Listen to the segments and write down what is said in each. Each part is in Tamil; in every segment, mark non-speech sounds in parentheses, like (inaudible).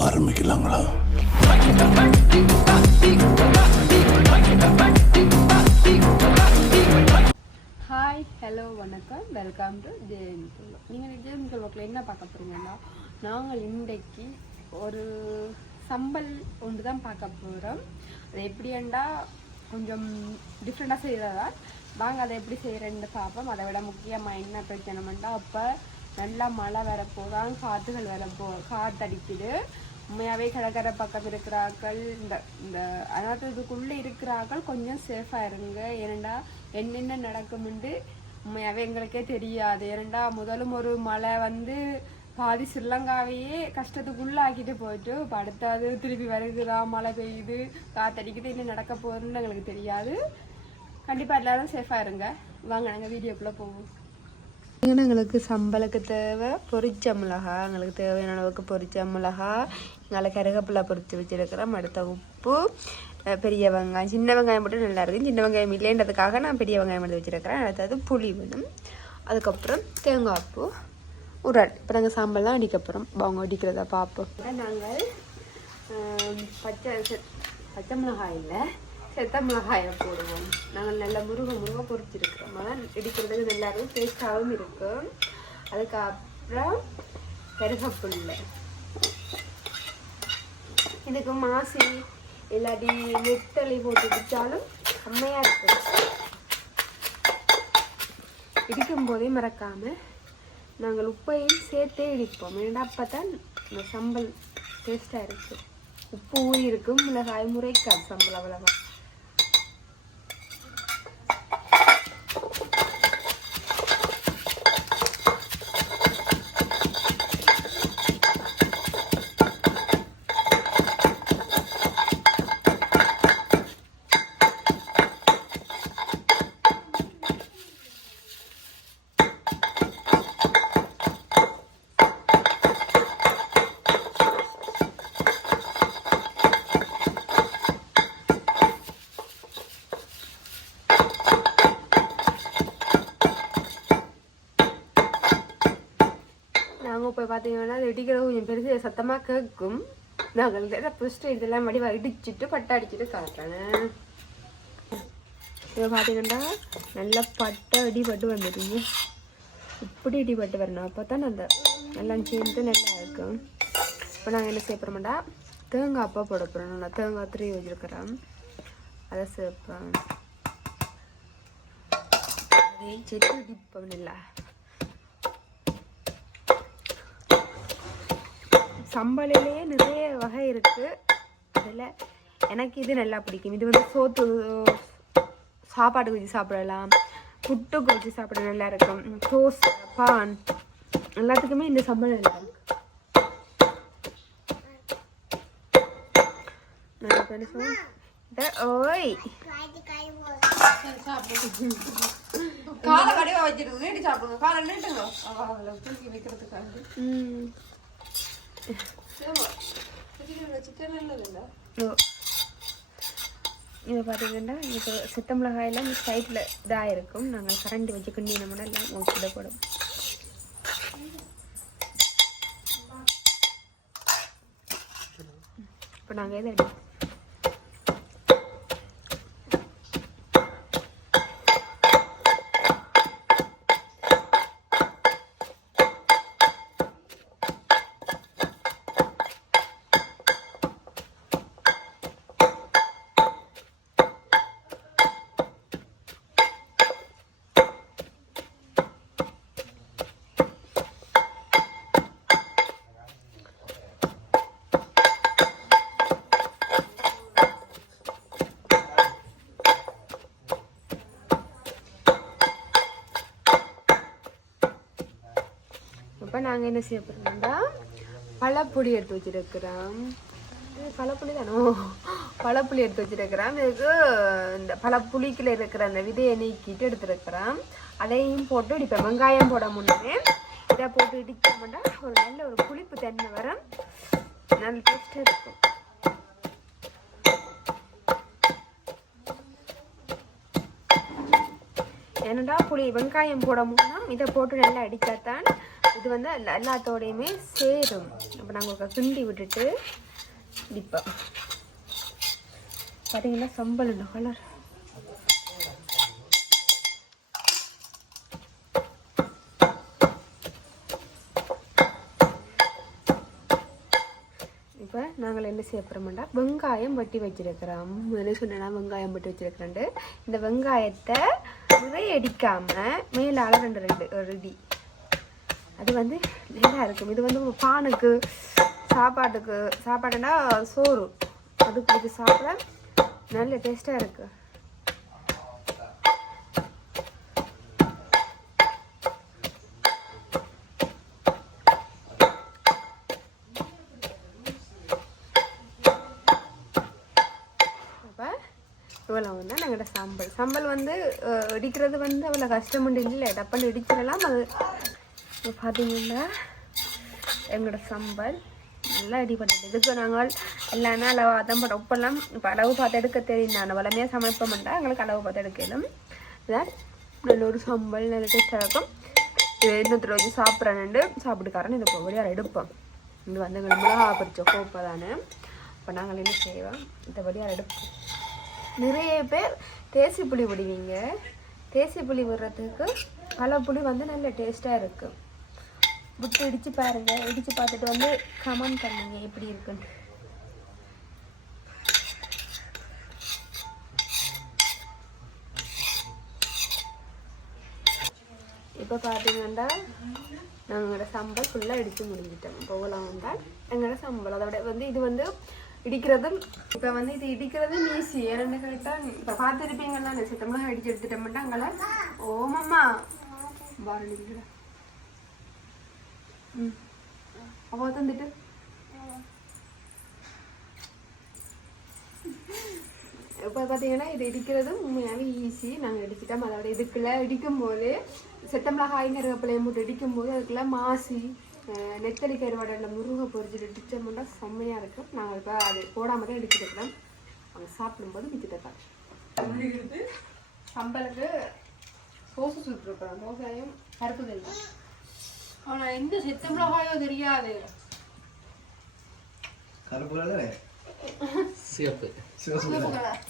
ஆரம்பிக்கலாங்களா? ஹாய் ஹலோ வணக்கம். வெல்கம் டு ஜெயின் நீங்கள் ஜெயின் குழுவக்கில் என்ன பார்க்க போகிறீங்கன்னா நாங்கள் இன்றைக்கு ஒரு சம்பல் ஒன்று தான் பார்க்க போகிறோம் அது எப்படின்னா கொஞ்சம் டிஃப்ரெண்ட்டாக செய்கிறதா வாங்க அதை எப்படி செய்கிறேன்னு பார்ப்போம். அதை விட முக்கியமாக என்ன பிரச்சனைமெண்டா அப்போ நல்லா மழை வரப்போதான் காற்றுகள் வரப்போ காற்றடிக்குது உண்மையாகவே கடற்கரை பக்கம் இருக்கிறார்கள் இந்த இந்த அதாவது இதுக்குள்ளே இருக்கிறார்கள் கொஞ்சம் சேஃபாக இருங்க. ஏனண்டா என்னென்ன நடக்கும்ண்டு உண்மையாகவே எங்களுக்கே தெரியாது. ஏனண்டா முதலும் ஒரு மழை வந்து பாதி ஸ்ரீலங்காவையே கஷ்டத்துக்குள்ளாக்கிட்டு போயிட்டு இப்போ அடுத்தது திருப்பி வருகுதா மழை பெய்யுது காத்தடிக்குது என்ன நடக்க போகுதுன்னு எங்களுக்கு தெரியாது. கண்டிப்பாக எல்லாரும் சேஃபாக இருங்க. வாங்க நாங்கள் வீடியோக்குள்ளே போவோம். இங்கே எங்களுக்கு சம்பளுக்கு தேவை பொரிச்ச மிளகா எங்களுக்கு தேவையான அளவுக்கு பொரிச்ச மிளகா எங்களை கருகப்பிள்ளை பொரித்து வச்சுருக்கிறோம். அடுத்த உப்பு பெரிய வெங்காயம் சின்ன வெங்காயம் மட்டும் நல்லா இருக்கும். சின்ன வெங்காயம் இல்லைன்றதுக்காக நான் பெரிய வெங்காயம் எடுத்து வச்சுருக்கிறேன். அடுத்தது புளி வேணும். அதுக்கப்புறம் தேங்காய் பூ உரல் இப்போ நாங்கள் சாம்பல்லாம் அடிக்க போகிறோம் அவங்க அடிக்கிறத பார்ப்போம். நாங்கள் பச்சை பச்சை மிளகாய் இல்லை. செத்த மிளகாயை போடுவோம். நாங்கள் நல்ல முருகை முருகை பொரிச்சிருக்கிறோம் அதான் இடிக்கிறதுக்கு நல்லா டேஸ்ட்டாகவும் இருக்கும் அதுக்கப்புறம் கருகப்புல்லை இதுக்கு மாசி இல்லாட்டி நெத்தளி போட்டு பிடிச்சாலும் செம்மையாக இருக்கும். இடிக்கும் போதே மறக்காமல் நாங்கள் உப்பையும் சேர்த்தே இடிப்போம். ஏன்னா அப்போ தான் இந்த சம்பல் டேஸ்ட்டாக இருக்குது உப்பு ஊறி இருக்கும். மிளகாய் முறைக்காது சம்பல் அவ்வளவா நாங்கள் போய் பார்த்தீங்கன்னா அது இடிக்கிறது கொஞ்சம் பெருசு சத்தமாக கேட்கும் நாங்கள் இதெல்லாம் ஃபஸ்ட்டு இதெல்லாம் மடி இடிச்சிட்டு பட்டை அடிச்சுட்டு காட்டுறேன். இப்போ பார்த்தீங்கன்னா நல்லா பட்டை இடிபட்டு வந்துடுங்க இப்படி இடிபட்டு வரணும். அப்போ தான் அந்த எல்லாம் சேர்ந்து நல்லா இருக்கும். இப்போ நாங்கள் என்ன செய்ய தேங்காய் அப்பா போட போகிறோம் நான் தேங்காய் திரி வச்சுருக்கிறேன். அதை சேர்ப்பேன். அதே செட்டு இடிப்போம் இல்லை சம்பளிலேயே நிறைய வகை இருக்கு. அதில் எனக்கு இது நல்லா பிடிக்கும். இது வந்து சோத்து சாப்பாட்டுக்கு வச்சு சாப்பிடலாம். புட்டுக்கு வச்சு சாப்பிட நல்லா இருக்கும். தோசை பான் எல்லாத்துக்குமே இந்த சம்பளம் நல்லா இருக்கு. ஓய். காலை கடிவா வச்சிருக்கு நீட்டி சாப்பிடுங்க. காலை நீட்டுங்க. வைக்கிறதுக்காக ம் சிக்கன் இல்லை ஓ. இதை பார்த்தீங்கன்னா இப்போ சித்த மிளகாயெல்லாம் சைட்டில் இதாக இருக்கும். நாங்கள் கரண்டி வச்சு கிண்டினோம்னா எல்லாம் உங்களுக்கு போடும். இப்போ நாங்கள் எதை நாங்கள் என்ன செய்ய போகிறோம்னா பழப்புளி எடுத்து வச்சிருக்கிறோம். பழப்புளி தானோ? பழப்புளி எடுத்து வச்சிருக்கிறோம். இதுக்கு இந்த பழப்புளிக்கில் இருக்கிற அந்த விதையை நீக்கிட்டு எடுத்துருக்கிறோம். அதையும் போட்டு இடிப்பேன் வெங்காயம் போட முன்னே இதை போட்டு இடிச்சோம்னா ஒரு நல்ல ஒரு புளிப்பு தன்மை வரும். நல்ல டேஸ்ட்டாக இருக்கும். என்னடா புளி? வெங்காயம் போட முடியும் இதை போட்டு நல்லா அடிச்சாதான் இது வந்து எல்லாத்தோடையுமே சேரும். அப்போ நாங்கள் ஒரு கிண்டி விட்டுட்டு இடிப்போம் பார்த்தீங்கன்னா சம்பல் கலர் இப்போ நாங்கள் என்ன செய்ய போகிறோம்னா வெங்காயம் வட்டி வச்சிருக்கிறோம். முதல்ல சொன்னா வெங்காயம் வட்டி வச்சிருக்கிறேன் இந்த வெங்காயத்தை முறையடிக்காமல் அடிக்காமல் மேலால ரெண்டு ரெண்டு ஒரு அது வந்து நல்லா இருக்கும். இது வந்து பானுக்கு சாப்பாட்டுக்கு சாப்பாடுனா சோறு. அதுக்கு இது சாப்பிட நல்ல டேஸ்ட்டாக இருக்குது இவ்வளோ வந்து நாங்களோட சம்பல். சம்பல் வந்து இடிக்கிறது வந்து அவ்வளோ கஷ்டமுண்டு இல்லை டப்பன்னு இடிச்சிடலாம். அது இப்போ பார்த்தீங்கன்னா எங்களோட சம்பல் நல்லா ரெடி பண்ணிட்டு இதுக்கு நாங்கள் எல்லாமே அளவு அதம் பண்ண உப்பெல்லாம் இப்போ அளவு பார்த்து எடுக்க தெரியும் நான் வளமையாக மாட்டா எங்களுக்கு அளவு பார்த்து எடுக்கணும். நல்ல ஒரு சம்பல் நல்ல டேஸ்ட்டாக இருக்கும். இது இன்னொருத்தர் வச்சு சாப்பிட்றேன்னு சாப்பிட்டுக்காரன் இதை வழியாக எடுப்போம் இது வந்து எங்களுக்கு மிளகா பறிச்ச கோப்பை தானே இப்போ நாங்கள் என்ன செய்வோம்? இதை வழியாக எடுப்போம். நிறைய பேர் தேசி புளி விடுவீங்க தேசி புளி விடுறதுக்கு பல புளி வந்து நல்ல டேஸ்ட்டாக இருக்கும் விட்டு இடிச்சு பாருங்க. இடிச்சு பார்த்துட்டு வந்து கமெண்ட் பண்ணுங்க. எப்படி இருக்குன்னு. இப்போ பார்த்தீங்கன்னா நாங்களோட சம்பல் ஃபுல்லாக இடித்து முடிஞ்சிட்டோம். போகலாம் வந்தால் எங்களோட சம்பல். அதோட வந்து இது வந்து இடிக்கிறதும் இப்போ வந்து இது இடிக்கிறதும் ஈஸி ஏன்னு கேட்டால் இப்போ பார்த்துருப்பீங்கன்னா இந்த சித்தமெல்லாம் இடிச்சு எடுத்துட்டோம்னா அங்கே ஓமம்மா பாரதி ம் அப்போ தந்துட்டு இப்போ பார்த்தீங்கன்னா இது இடிக்கிறதும் உண்மையாகவே ஈஸி நாங்கள் இடிச்சிட்டோம் அதோட இதுக்குள்ள இடிக்கும் போது செத்தமிளகாய் கருவேப்பிலையும் போட்டு இடிக்கும் போது அதுக்குள்ள மாசி அஹ், நெத்தலி கருவாடில் முருகை பொரிச்சு இடிச்சோம்னா செம்மையாக இருக்கும் நாங்கள் இப்போ அது போடாமல் தான் இடிச்சிருக்கிறோம் அவங்க சாப்பிடும்போது மிச்சிட்டு சம்பளுக்கு தோசை சுட்டுருக்குறோம் தோசையும் பருப்பு தெரியும் ஆனா எந்த செத்த மிளகாயோ தெரியாது. கருப்பு கலர் சிவப்பு. சிவப்பு கலர்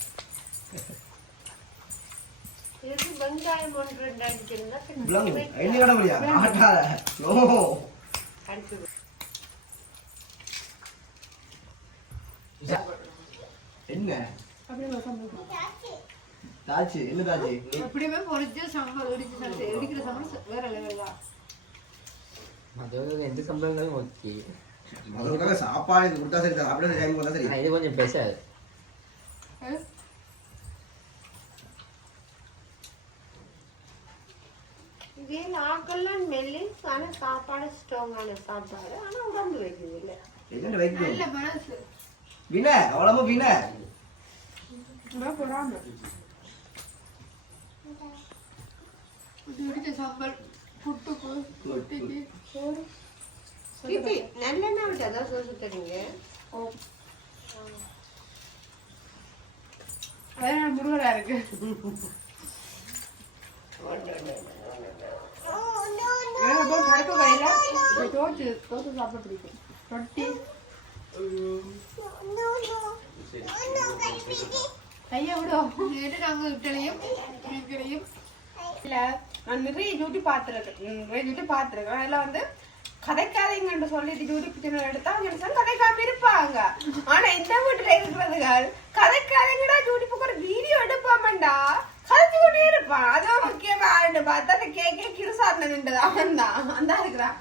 வெங்காயம் ஒன்று ரெண்டு அடிச்சிருந்தா பிளாங்கு ஐந்து கடை முடியா ஆட்டாத. நோ என்ன? தாச்சு. என்ன தாச்சு? எப்படியுமே பொரிச்சு சம்பளம் இடிக்கிற சம்பளம் வேற லெவல் அது எந்த சம்பளங்களும் ஓகே அதுக்காக சாப்பாடு இது கொடுத்தா சரி சாப்பிட டைம் கொடுத்தா சரி. இது கொஞ்சம் பெருசாது இதே நாக்கெல்லாம் மெல்லி ஆனா சாப்பாடு ஸ்ட்ராங்கான சாப்பாடு. ஆனா உடம்பு வைக்குது இல்ல என்ன வைக்கணும்? நல்ல மனசு. வின அவ்வளவு வின. ரொம்ப பொறாம இது இடிச்ச சாம்பல் புட்டுக்கு ரொட்டிக்கு கிட்டி நல்லெண்ணெய் விட்டு அதான் சோசு தரீங்க அதான் முருகரா இருக்கு எனக்கு இப்போ பருப்பு கையில இப்போ தோச்சு தோசை சாப்பிட பிடிக்கும் ரொட்டி கையை விடும் நேற்று நாங்கள் இட்டலையும் மீன்களையும் இல்லை நான் நிறைய யூடியூப் பார்த்துருக்கேன். நிறைய யூடியூப் பார்த்துருக்கேன். அதில் வந்து கதைக்காதீங்கன்னு சொல்லிட்டு யூடியூப் சேனல் எடுத்தா அவங்க என்ன கதைக்காம இருப்பாங்க. ஆனா இந்த வீட்டுல இருக்கிறதுகள் கதைக்காதீங்கடா யூடியூப்புக்கு ஒரு வீடியோ எடுப்பாமண்டா? கதைச்சு கொண்டே இருப்பான் அதுவும் முக்கியமா ஆளுன்னு பார்த்தா அந்த கேக்கே கிருசாரண நின்றது. அவன் தான் அந்த இருக்கிறான்.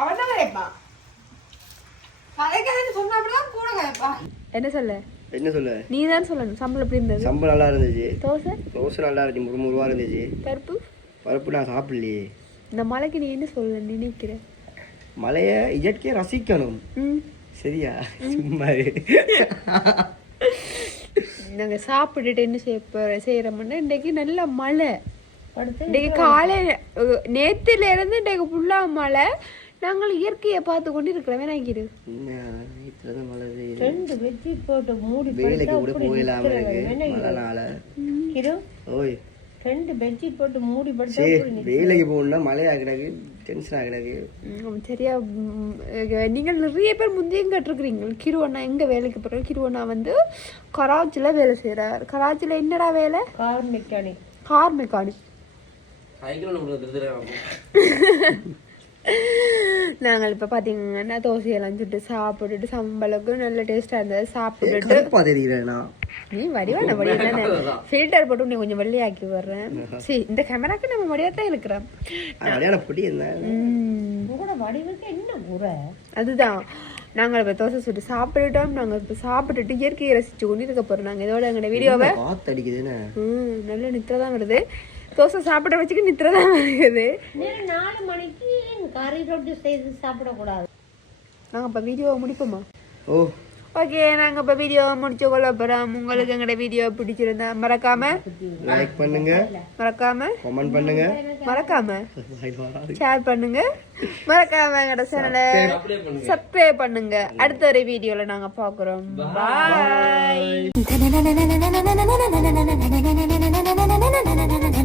அவன் தான் கேட்பான். கதைக்காதீங்கன்னு சொன்னா அப்படிதான் கூட கேட்பான். என்ன சொல்ல? என்ன சொல்ல நீ தான் சொல்லணும். சம்பளம் எப்படி இருந்தது? சம்பளம் நல்லா இருந்துச்சு. தோசை? தோசை நல்லா இருந்துச்சு. முறு முருவா இருந்துச்சு. பருப்பு? பருப்பு நான் சாப்பிடலையே. இந்த மலைக்கு நீ என்ன சொல்ல நினைக்கிற? மலையை இயற்கையை ரசிக்கணும். சரியா? சும்மா இரு. நாங்க சாப்பிட்டுட்டு என்ன செய்ய போற செய்யறோம்னா இன்றைக்கு நல்ல மழை. இன்றைக்கு அஹ், நேத்துல இருந்து இன்றைக்கு ஃபுல்லா மழை. நாங்கள் இயற்கையை பார்த்து கொண்டு இருக்கிறோம் பெய்யுது. ரெண்டு வெஜ்ஜி போட்டு மூடி வெயிலுக்கு கூட போயிடலாம இருக்கு. ஓய். ரெண்டு பெட்ஷீட் போட்டு மூடி படுத்தா வேலைக்கு போகணும்னா மழையா கிடக்கு? டென்ஷன் ஆகிடக்கு ம், சரியா நீங்கள் நிறைய பேர் முந்தையும் கேட்டிருக்கிறீங்க. கிருவண்ணா எங்க வேலைக்கு போகிறோம் கிருவண்ணா வந்து கராச்சியில் வேலை செய்கிறார் கராச்சியில் என்னடா வேலை? Car mechanic car mechanic cycle ஒன்று திருத்துறேன் (laughs) நாங்கள் இப்போ பார்த்தீங்கன்னா தோசையெல்லாம் சுட்டு சாப்பிட்டுட்டு சம்பளுக்கு நல்ல டேஸ்ட்டாக இருந்தது. சாப்பிட்டுட்டு நீ வடிவான வடிவான ஃபில்டர் போட்டு உன்னை கொஞ்சம் வெள்ளையாக்கி வர்றேன் சரி இந்த கேமராக்கு நம்ம வடிவாக தான் இருக்கிறோம் அடையாள பொடி என்ன? ம், உங்களோட வடிவுக்கு என்ன குறை அதுதான். நாங்கள் இப்போ தோசை சுட்டு சாப்பிட்டுட்டோம். நாங்கள் இப்போ சாப்பிட்டுட்டு இயற்கையை ரசிச்சு கொண்டு இருக்க போகிறோம் நாங்கள் இதோட எங்களோட வீடியோவை நல்ல நித்திரை தான் வருது. தோசை சாப்பிட வச்சுக்கு நித்திரை தான் நேரம் நாலு மணிக்கு கறி ரொட்டி செய்து சாப்பிடக்கூடாது நாங்கள் இப்போ வீடியோவை முடிப்போமா ஓ ஓகே நாங்கள் இப்போ வீடியோ முடிச்சு கொள்ள போகிறோம் உங்களுக்கு எங்களோட வீடியோ பிடிச்சிருந்தா மறக்காம லைக் பண்ணுங்க மறக்காம கமெண்ட் பண்ணுங்க மறக்காம. ஷேர் பண்ணுங்க மறக்காம எங்களோட சேனலை சப்ஸ்கிரைப் பண்ணுங்க அடுத்த ஒரு வீடியோல நாங்க பாக்குறோம் பாய்